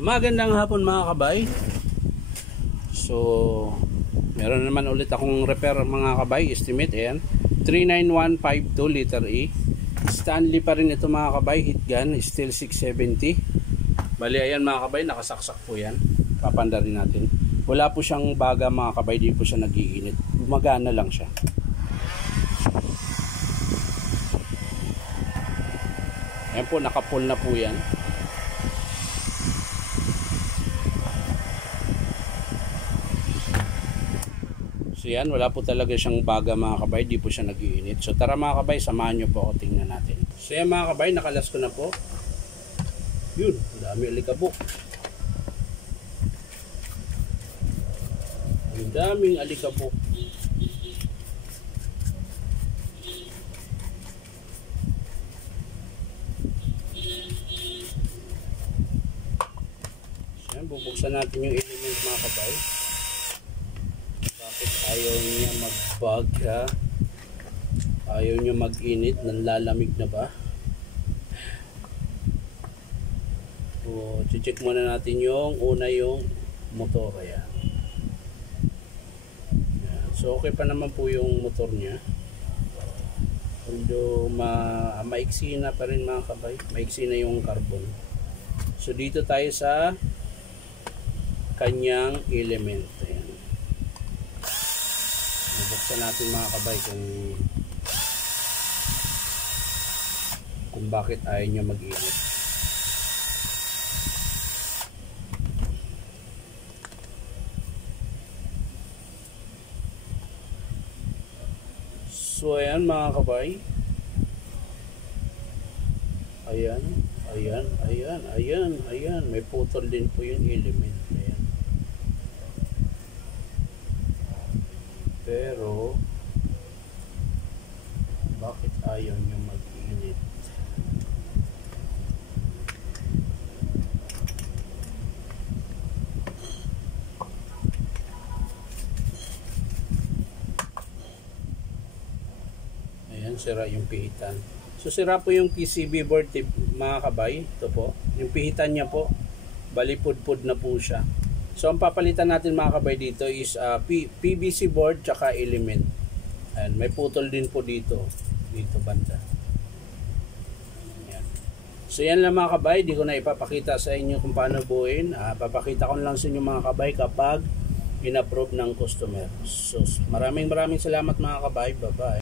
Magandang hapon mga kabay. So meron naman ulit akong repair mga kabay. Estimate, ayan, 39152 liter E. Stanley pa rin ito mga kabay. Heat gun, steel 670. Bali ayan mga kabay, nakasaksak po yan. Papanda rin natin. Wala po siyang baga mga kabay, di po siya nag-iinit. Gumagana lang siya. Ayan po, nakapull na po yan. So yan, wala po talaga siyang baga mga kabay, di po siya nag-iinit. So tara mga kabay, samahan nyo po ako, tingnan natin. So yan mga kabay, nakalas ko na po. Yun, dami alikabok. Yung daming alikabok. So yan, bubuksan natin yung element mga kabay. Bakit ayaw niya mag-bug ha? Ayaw niya mag-init, nanlalamig na ba? So, check muna natin yung yung motor. Ayan. So, okay pa naman po yung motor niya. Although, maiksi na pa rin mga kabay. Maiksi na yung carbon. So, dito tayo sa kanyang element. Ayan. Buksan natin mga kabay kung bakit ayaw niya mag-init. So ayan mga kabay. Ayan. May putol din po yung element. Ayan. Pero bakit ayaw niyo mag-init? Ayan, sira yung pihitan. So sira po yung PCB board mga kabay. Ito po, yung pihitan niya po, balipud-pud na po siya. So ang papalitan natin mga kabay dito is PVC board tsaka element. And may putol din po dito banda. Ayan. So yan lang mga kabay, di ko na ipapakita sa inyo kung paano buuin. Papakita ko lang sa inyo mga kabay kapag in-approve ng customer. So maraming salamat mga kabay. Bye bye.